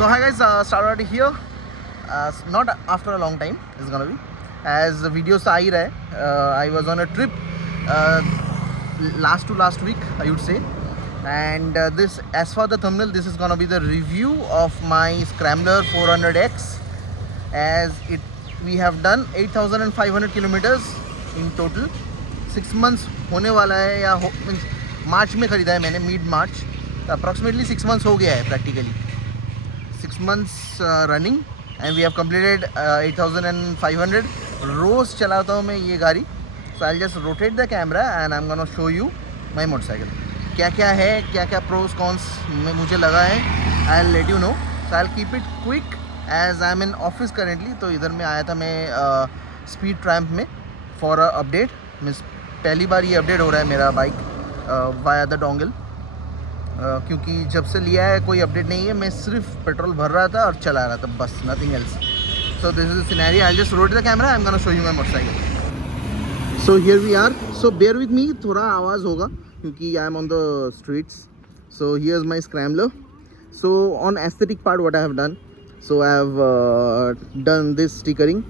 So hi guys, started here. Not after a long time. It's gonna be as the videos आ ही रहा है. I was on a trip uh, last week, I would say, and this, as for the thumbnail, this is gonna be the review of my Scrambler 400X. As it, we have done 8,500 kilometers in total. 6 months होने वाला है या मार्च में ख़रीदा है मैंने, mid मार्च. तो approximately 6 months हो गया है practically. 6 months running and we have completed 8,500. रोज़ चलाता हूँ मैं ये गाड़ी. So I'll just rotate the camera and I'm gonna show you my motorcycle. क्या क्या है, क्या क्या pros cons में मुझे लगा है, I'll let you know. So I'll keep it quick as I'm in office currently. तो इधर में आया था मैं स्पीड ट्रैम्प में for a update. मीन्स पहली बार ये अपडेट हो रहा है मेरा बाइक वाया द डोंगल. क्योंकि जब से लिया है कोई अपडेट नहीं है. मैं सिर्फ पेट्रोल भर रहा था और चला रहा था, बस nothing else. So this is the scenario. I just rotate the camera. I am gonna show you my motorcycle. So here we are. So bear with me, थोड़ा आवाज़ होगा क्योंकि I am on the streets. So here is my scrambler. So on aesthetic part what I have done, so I have done this stickering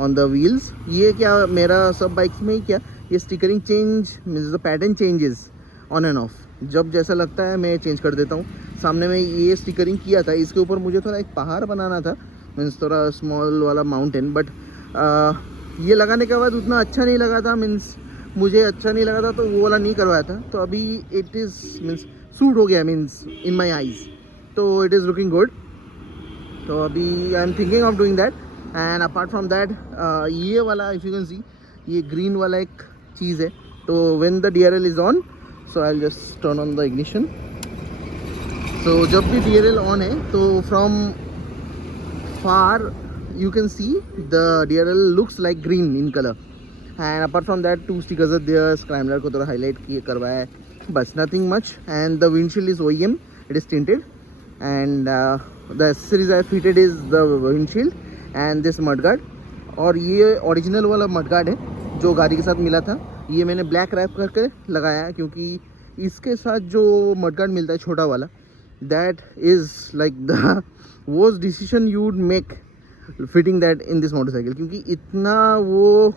on the wheels. ये क्या मेरा सब bikes में ही क्या ये stickering change means the pattern changes on end of. जब जैसा लगता है मैं चेंज कर देता हूँ. सामने में ये स्टिकरिंग किया था, इसके ऊपर मुझे थोड़ा एक पहाड़ बनाना था, मीन्स थोड़ा स्मॉल वाला माउंटेन. बट ये लगाने के बाद उतना अच्छा नहीं लगा था, मीन्स मुझे अच्छा नहीं लगा था, तो वो वाला नहीं करवाया था. तो अभी इट इज़ मीन्स सूट हो गया मीन्स इन माई आइज़. तो इट इज़ लुकिंग गुड. तो अभी I am thinking of doing that. And apart from that ये वाला इफ़ यू कैन सी, ये ग्रीन वाला एक चीज़ है. तो when the DRL is on, so I will just turn on the ignition. So जब भी DRL ऑन है तो from far you can see the DRL looks like green in colour. And apart from that 2 stickers are there. Scrambler को थोड़ा highlight किए करवाया है, बस nothing much. And the windshield is OEM, it is tinted. And the accessories I fitted is the windshield and this mudguard. और ये original वाला mudguard है जो गाड़ी के साथ मिला था. ये मैंने ब्लैक रैप करके लगाया है क्योंकि इसके साथ जो मडगार्ड मिलता है छोटा वाला, that is like the worst decision you would make fitting that in this motorcycle. क्योंकि इतना वो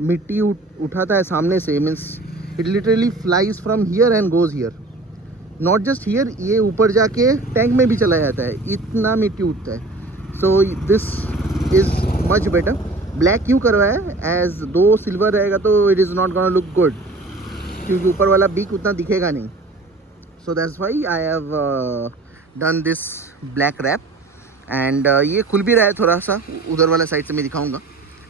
मिट्टी उठाता है सामने से, means it literally flies from here and goes here. Not just here, ये ऊपर जाके टैंक में भी चला जाता है, इतना मिट्टी उठता है. So this is much better. Black क्यों करवाया है, एज दो सिल्वर रहेगा तो it is not gonna look good, क्योंकि ऊपर वाला बीक उतना दिखेगा नहीं. So that's why I have done this black wrap. And ये खुल भी रहा है थोड़ा सा, उधर वाला साइड से मैं दिखाऊंगा.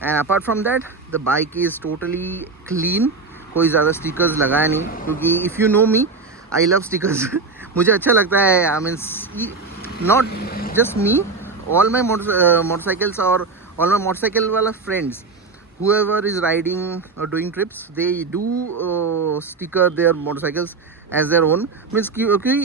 And apart from that the bike is totally clean. कोई ज़्यादा स्टिकर्स लगाया नहीं, क्योंकि if you know me, I love stickers. मुझे अच्छा लगता है. I means not just me, all my motorcycles or all my motorcycle wala friends, whoever is riding or doing trips, they do sticker their motorcycles as their own. Means क्योंकि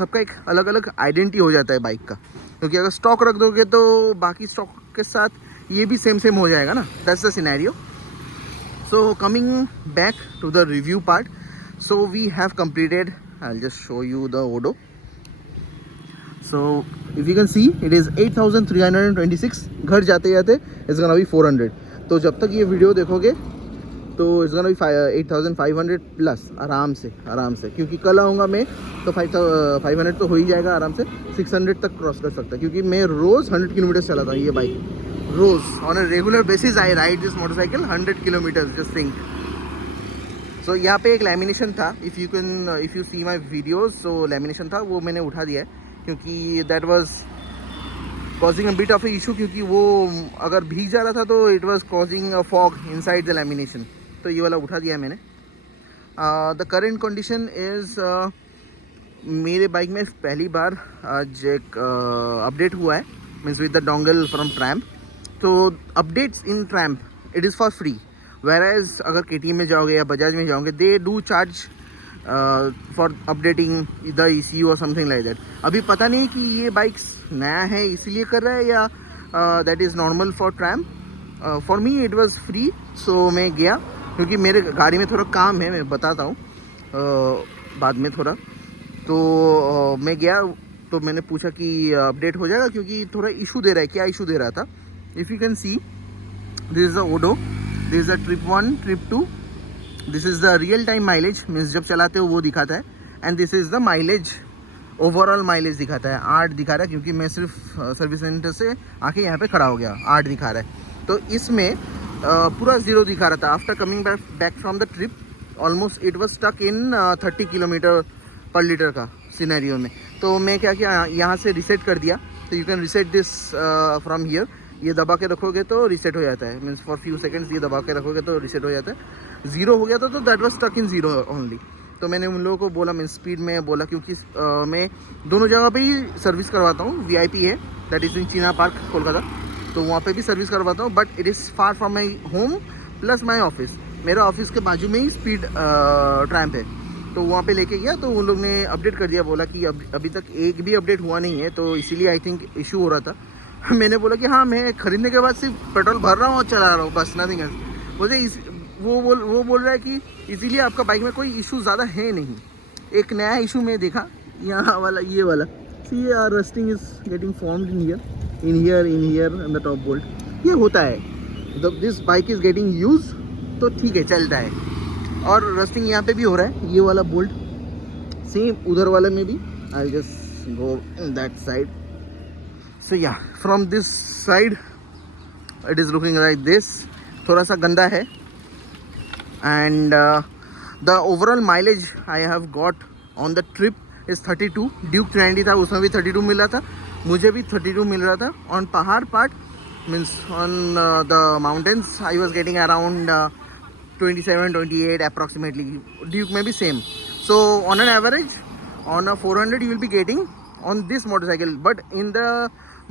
सबका एक अलग अलग identity हो जाता है बाइक का. क्योंकि अगर स्टॉक रख दोगे तो बाकी स्टॉक के साथ ये भी सेम हो जाएगा ना. That's the scenario. So coming back to the review part. So we have completed, I will just show you the odo. So if you can see, it is 8,326. घर जाते जाते it's gonna be 400. तो जब तक ये video देखोगे तो it's gonna be 8,500 plus आराम से क्योंकि कल आऊँगा मैं तो 500 तो हो ही जाएगा आराम से. 600 तक क्रॉस कर सकता है, क्योंकि मैं रोज़ 100 किलोमीटर चलाता हूँ ये बाइक. रोज़ on a regular basis I ride this motorcycle 100 kilometres. Just think. So यहाँ पे एक लैमिनेशन था, if you see my videos. So lamination था, वो मैंने उठा दिया है क्योंकि that was causing a bit of a issue. क्योंकि वो अगर भीग जा रहा था तो it was causing a fog inside the lamination. तो ये वाला उठा दिया है मैंने. द करेंट कंडीशन इज़, मेरे बाइक में पहली बार आज एक अपडेट हुआ है, means with the dongle from Triumph. तो updates in Triumph it is for free. Whereas अगर KTM में जाओगे या बजाज में जाओगे, they do charge for updating the ECU और समथिंग लाइक दैट. अभी पता नहीं कि ये बाइक्स नया है इसलिए कर रहा है या that is normal for Triumph. For me it was free. So मैं गया क्योंकि मेरे गाड़ी में थोड़ा काम है, मैं बताता हूँ बाद में थोड़ा. तो मैं गया तो मैंने पूछा कि अपडेट हो जाएगा क्योंकि थोड़ा इशू दे रहा है। क्या इशू दे रहा था, if you can see this is the odo, this is the trip 1 trip 2, this is the real time mileage, means जब चलाते हो वो दिखाता है, and this is the mileage, overall mileage दिखाता है 8 दिखा रहा है क्योंकि मैं सिर्फ सर्विस सेंटर से आके यहाँ पे खड़ा हो गया, 8 दिखा रहा है। तो इसमें पूरा 0 दिखा रहा था। After coming back from the trip almost it was stuck in 30 kilometre per litre का सिनेरियो में। तो मैं क्या किया, यहाँ से रीसेट कर दिया। तो you can reset this from here, ये दबा के रखोगे तो रीसेट हो जाता है, मीन्स फॉर फ्यू सेकंड्स ये दबा के रखोगे तो रीसेट हो जाता है। 0 हो गया था तो that was stuck in 0 only. तो मैंने उन लोगों को बोला, मीन्स स्पीड में बोला, क्योंकि मैं दोनों जगह पे ही सर्विस करवाता हूँ। VIP है, दैट इज़ इन चीना पार्क कोलकाता, तो वहाँ पे भी सर्विस करवाता हूँ, but it is far from my home plus my office. मेरा ऑफिस के बाजू में ही स्पीड ट्रैम्प है, तो वहाँ पे लेके गया तो उन लोग ने अपडेट कर दिया, बोला कि अभी तक एक भी अपडेट हुआ नहीं है, तो इसीलिए आई थिंक इशू हो रहा था। मैंने बोला कि हाँ, मैं खरीदने के बाद सिर्फ पेट्रोल भर रहा हूँ और चला रहा हूँ, बस नथिंग एल्स। मुझे वो बोल रहा है कि इसीलिए आपका बाइक में कोई इशू ज़्यादा है नहीं। एक नया इशू मैं देखा, यहाँ वाला, ये वाला, see rusting is getting formed in here in the top bolt. ये होता है जब this bike is getting use, तो ठीक है, चलता है। और रस्टिंग यहाँ पे भी हो रहा है, ये वाला बोल्ट सेम, उधर वाले में भी। I just go in that side. So yeah, from this side it is looking like this, थोड़ा सा गंदा है। And the overall mileage I have got on the trip is 32। Duke 390 था, उसमें भी 32 मिल रहा था, मुझे भी 32 मिल रहा था। ऑन पहाड़ part means on the mountains I was getting around 27-28 approximately. Duke may be same. So on an average, on a 400 you will be getting on this motorcycle, but in the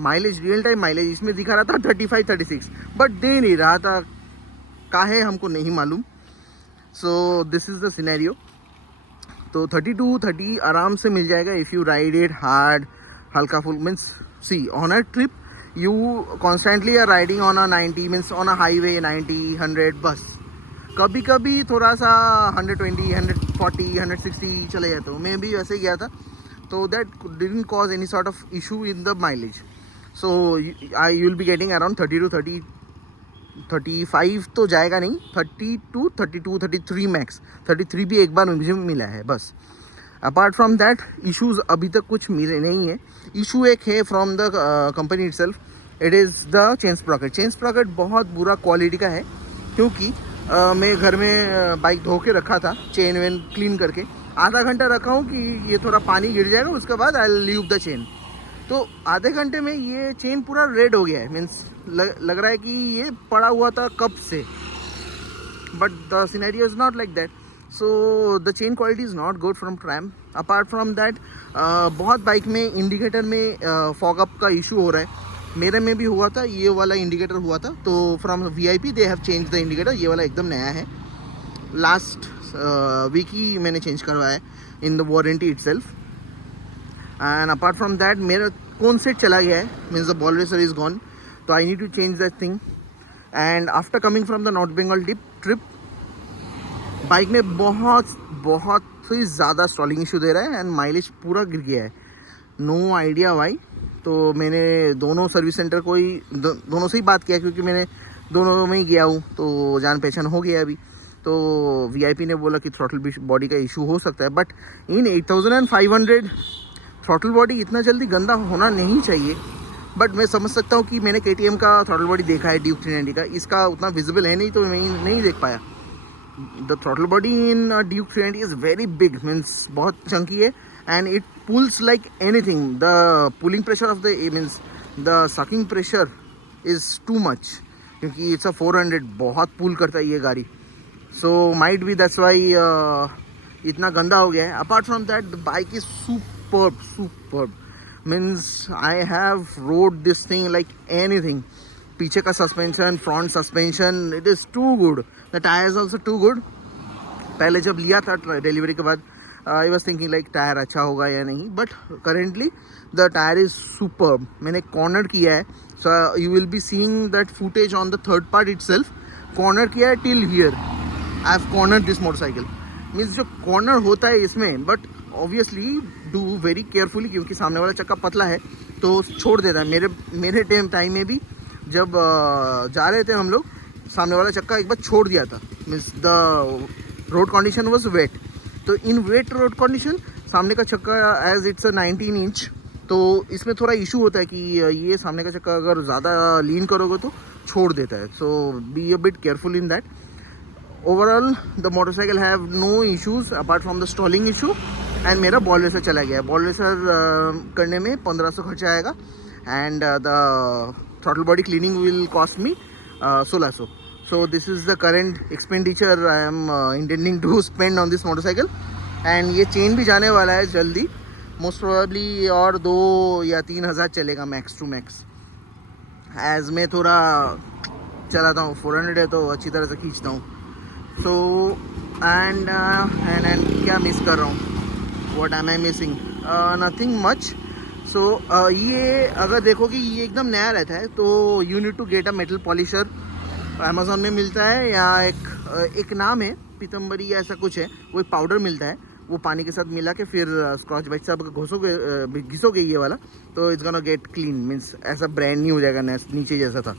mileage, real time mileage, इसमें दिखा रहा था 35-36, but दे नहीं रहा था, काहे हमको नहीं मालूम। So this is the scenario. तो 32-30 आराम से मिल जाएगा if you ride it hard, हल्का full. Means see, on a trip you constantly are riding on a 90, means on a highway 90, 100 बस। कभी कभी थोड़ा सा 120, 140, 160 चले जाते हो। मैं भी वैसे गया था, तो that didn't cause any sort of issue in the mileage. So you will be getting around 30 to 30, 35 तो जाएगा नहीं, 32, 33 मैक्स। 33 भी एक बार मुझे मिला है बस। अपार्ट फ्रॉम दैट इशूज़ अभी तक कुछ मिले नहीं है। इशू एक है from the company itself, it is the chain Sprocket. Chain Sprocket बहुत बुरा क्वालिटी का है, क्योंकि मैं घर में बाइक धो के रखा था, चेन वेन क्लीन करके आधा घंटा रखा हूँ कि ये थोड़ा पानी गिर जाएगा, उसके बाद आई लीव द चेन। तो आधे घंटे में ये चेन पूरा रेड हो गया है, मीन्स लग रहा है कि ये पड़ा हुआ था कब से, but the scenario is not like that. So the chain quality is not good from tram. Apart from that बहुत बाइक में इंडिकेटर में फॉग अप का इशू हो रहा है। मेरे में भी हुआ था, ये वाला इंडिकेटर हुआ था, तो from VIP they have change the indicator. ये वाला एकदम नया है, लास्ट वीक ही मैंने चेंज करवाया है in the warranty itself. And apart from that मेरा कौन सेट चला गया है, means the ball racer is gone, तो I need to change that thing. And after coming from the North Bengal trip bike में बहुत ही ज़्यादा स्टॉलिंग इशू दे रहा है, एंड माइलेज पूरा गिर गया है। No idea why. तो मैंने दोनों सर्विस सेंटर को ही दोनों से ही बात किया, क्योंकि मैंने दोनों में ही गया हूँ, तो जान पहचान हो गया अभी। तो VIP ने बोला कि थ्रॉटल बॉडी का इशू हो सकता है, बट इन 8500 थ्रॉटल बॉडी इतना जल्दी गंदा होना नहीं चाहिए। बट मैं समझ सकता हूँ कि मैंने KTM का थ्रॉटल बॉडी देखा है, ड्यूक 390 का, इसका उतना विजिबल है नहीं, तो मैं नहीं देख पाया। The throttle body in Duke 390 is very big, means बहुत चंकी है, and it pulls like anything. The pulling pressure of the means the sucking pressure is too much, क्योंकि it's a 400, बहुत पुल करता है ये गाड़ी। So might be that's why इतना गंदा हो गया है। Apart from that the bike is superb, means I have rode this thing like anything. पीछे का suspension, front suspension, it is too good. The tires also too good. पहले जब लिया था डिलीवरी के बाद I was thinking like tyre अच्छा होगा या नहीं, but currently the tyre is superb. मैंने कॉर्नर किया है, so you will be seeing that footage on the third part itself. Corner किया है till here, I have corner this motorcycle. Means जो कॉर्नर होता है इसमें, but obviously do very carefully, क्योंकि सामने वाला चक्का पतला है तो छोड़ देता है। मेरे टाइम में भी जब जा रहे थे हम लोग, सामने वाला चक्का एक बार छोड़ दिया था। Means the road condition was wet, तो इन वेट रोड कंडीशन सामने का चक्का एज इट्स 19 इंच, तो इसमें थोड़ा इशू होता है कि ये सामने का चक्का अगर ज़्यादा लीन करोगे तो छोड़ देता है। So be a bit careful in that. Overall the motorcycle have no issues apart from the stalling issue. And मेरा बॉल रेसर चला गया। बॉल रेसर करने में 1500 खर्चा आएगा and the throttle body cleaning will cost me 1600. So this is the current expenditure I am intending to spend on this motorcycle. And ये chain भी जाने वाला है जल्दी, मोस्ट प्रोबेबली और 2 या 3 हज़ार चलेगा मैक्स टू मैक्स। एज मैं थोड़ा चलाता हूँ, 400 है तो अच्छी तरह से खींचता हूँ। सो एंड क्या मिस कर रहा हूँ, what am I missing, nothing much. So ये अगर देखो कि ये एकदम नया रहता है तो you need to get a metal polisher. Amazon में मिलता है, या एक नाम है पीतम्बरी या ऐसा कुछ है, वो एक पाउडर मिलता है, वो पानी के साथ मिला के फिर स्कॉच ब्राइट से आप घिसोगे ये वाला, तो it's gonna get clean. Means ऐसा ब्रांड नहीं हो जाएगा नीचे जैसा था।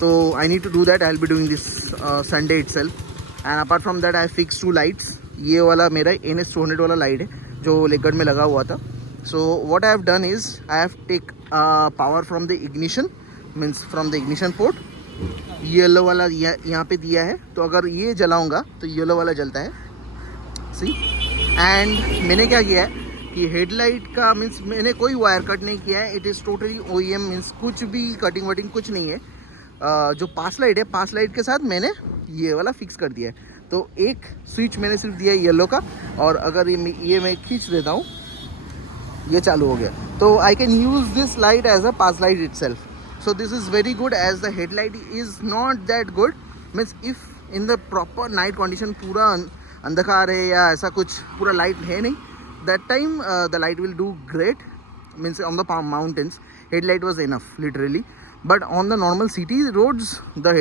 तो I need to do that. I will be doing this Sunday itself. And apart from that I fix 2 lights. ये वाला मेरा NS 200 वाला लाइट है जो लेगगढ़ में लगा हुआ था। So what I have done is I have take power from the ignition, means from the ignition port. Yellow वाला यहाँ पे दिया है, तो अगर ये जलाऊंगा तो येलो वाला जलता है, सी। एंड मैंने क्या किया है कि हेडलाइट का मीन्स मैंने कोई वायर कट नहीं किया है। It is totally OEM, means कुछ भी कटिंग वटिंग कुछ नहीं है। जो पास लाइट है, पास लाइट के साथ मैंने ये वाला फिक्स कर दिया है। तो एक स्विच मैंने सिर्फ दिया है येलो का, और अगर ये मैं खींच देता हूँ, ये चालू हो गया। तो I can use this light as a pass light itself. So this is very good as the headlight is not that good. Means if in the proper night condition पूरा अंधकार है या ऐसा कुछ पूरा लाइट है नहीं, that time the light will do great. Means on the mountains headlight was enough literally, but on the normal city roads the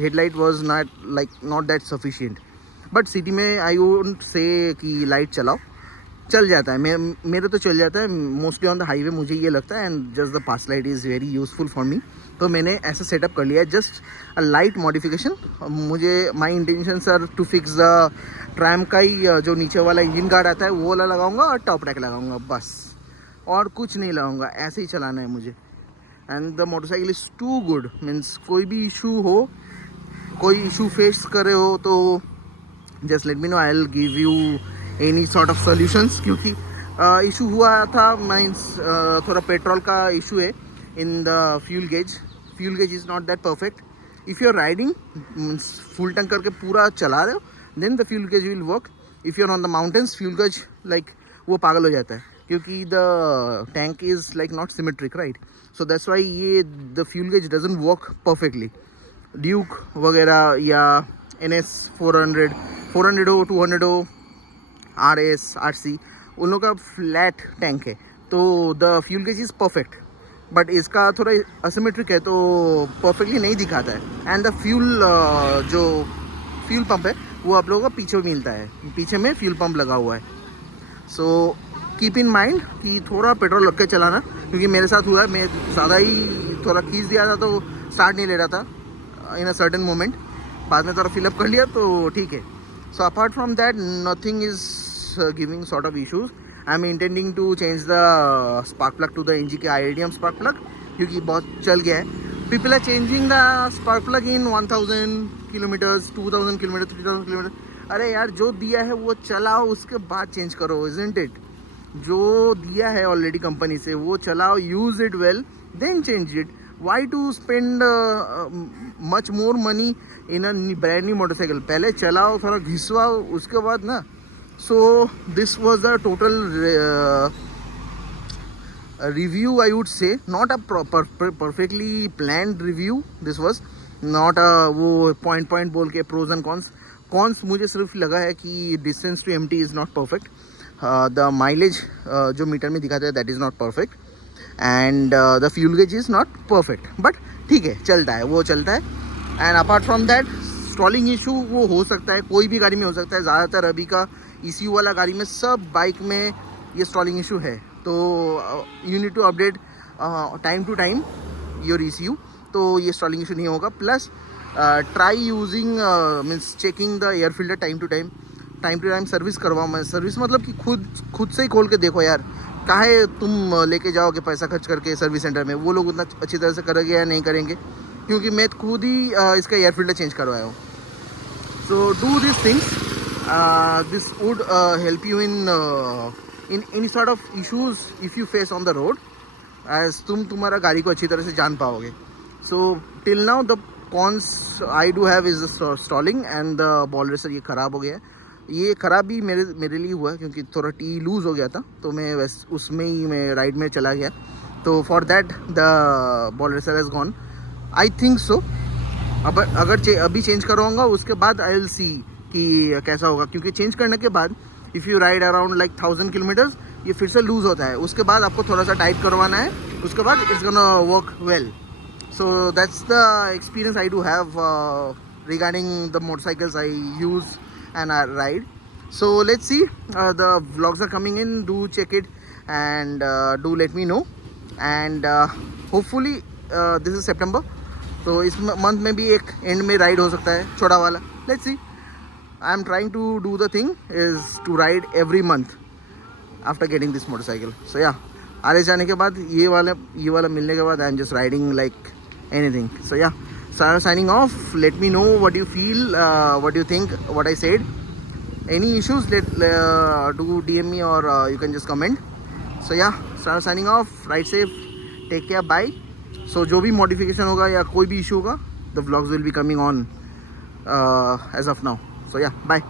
headlight was not that sufficient. But city में I won't say कि light चलाओ, चल जाता है। मेरे तो चल जाता है मोस्टली ऑन द हाईवे, मुझे ये लगता है। And just the pass light is very useful for me. तो मैंने ऐसा सेटअप कर लिया है, जस्ट अ लाइट मॉडिफिकेशन। मुझे my intention sir to fix the tram का ही जो नीचे वाला इंजन गार्ड आता है वो वाला लगाऊंगा और टॉप रैक लगाऊंगा, बस, और कुछ नहीं लगाऊंगा। ऐसे ही चलाना है मुझे। And the motorcycle is too good. Means कोई भी इशू हो, कोई इशू फेस करे हो तो just let me know, I will give you any sort of solutions. क्योंकि इशू हुआ था, मीन्स थोड़ा पेट्रोल का इशू है in the fuel gauge is not that perfect. If you are riding means full tank करके पूरा चला रहे हो, then the fuel gauge will work. If you are on the mountains, fuel gauge वो पागल हो जाता है, क्योंकि the tank is not symmetric, right. So that's why ये the fuel gauge doesn't work perfectly. Duke वगैरह या NS 400 हो, 200 हो, RS RC, उन लोगों का फ्लैट टैंक है, तो the fuel gauge is perfect. But इसका थोड़ा असिमेट्रिक है तो परफेक्टली नहीं दिखाता है। एंड द जो फ्यूल पंप है वो आप लोगों को पीछे मिलता है, पीछे में फ्यूल पंप लगा हुआ है। सो कीप इन माइंड कि थोड़ा पेट्रोल रख के चलाना, क्योंकि मेरे साथ हुआ है, मैं ज़्यादा ही थोड़ा खींच दिया था तो स्टार्ट नहीं ले रहा था इन अ सर्टेन मोमेंट। बाद में थोड़ा फिलअप कर लिया तो ठीक है। So apart from that nothing is giving sort of issues. I am intending to change the spark plug to the NGK IADM spark plug, क्योंकि बहुत चल गया है। People are changing the spark plug in 1000 kilometres, 2000 kilometre, 3000 kilometre. अरे यार, जो दिया है वो चलाओ, उसके बाद चेंज करो, इजंट इट। जो दिया है ऑलरेडी कंपनी से वो चलाओ, use it well, then change it. Why to spend much more money in a brand new motorcycle? पहले चलाओ, थोड़ा घिसवाओ, उसके बाद ना। So this was the total review, I would say. Not a perfectly planned review. This was not a वो point बोल के pros and cons मुझे सिर्फ लगा है कि distance to empty is not perfect. The mileage जो मीटर में दिखाता है that is not perfect, and the fuel gauge is not perfect, but ठीक है, चलता है, वो चलता है. And apart from that, stalling issue वो हो सकता है, कोई भी गाड़ी में हो सकता है. ज़्यादातर अभी का ECU वाला गाड़ी में सब बाइक में ये स्टॉलिंग इशू है, तो you need to update time to time your ECU, तो ये स्टॉलिंग इशू नहीं होगा। Plus try using means checking the air filter time to time service करवाओ। मैं सर्विस मतलब कि खुद से ही खोल के देखो यार, काहे तुम लेके जाओगे पैसा खर्च करके सर्विस सेंटर में, वो लोग उतना अच्छी तरह से करेंगे या नहीं करेंगे, क्योंकि मैं खुद ही इसका एयर फिल्टर चेंज करवाया हूँ। So do this things, this would help you in any sort of issues if you face on the road, as तुम तुम्हारा गाड़ी को अच्छी तरह से जान पाओगे। So till now the cons I do have is the stalling and the ball racer. ये ख़राब हो गया है, ये ख़राब भी मेरे लिए हुआ है क्योंकि थोड़ा टी लूज़ हो गया था, तो मैं उसमें ही मैं राइड में चला गया, तो for that the ball racer has gone, I think so. अब अगर अभी चेंज करवाऊँगा उसके बाद आई विल सी कि कैसा होगा, क्योंकि चेंज करने के बाद if you ride around like 1000 kilometres ये फिर से लूज़ होता है, उसके बाद आपको थोड़ा सा टाइट करवाना है, उसके बाद it's gonna work well. So that's the experience I do have regarding the motorcycles I use and I ride. So let's see, the vlogs are coming in, do check it and do let me know, and hopefully this is September, तो इस month में भी एक and में ride हो सकता है छोटा वाला। Let's see, I am trying to do the thing is to ride every month after getting this motorcycle. So या आगे जाने के बाद ये वाला मिलने के बाद I am just riding like anything. So yeah, so I'm signing off. Let me know what you feel, what you think, what I said. Any issues, do DM me or you can just comment. So yeah, so I'm signing off. Ride safe, take care, bye. So जो भी modification होगा या कोई भी issue होगा, the vlogs will be coming on as of now. So yeah, bye.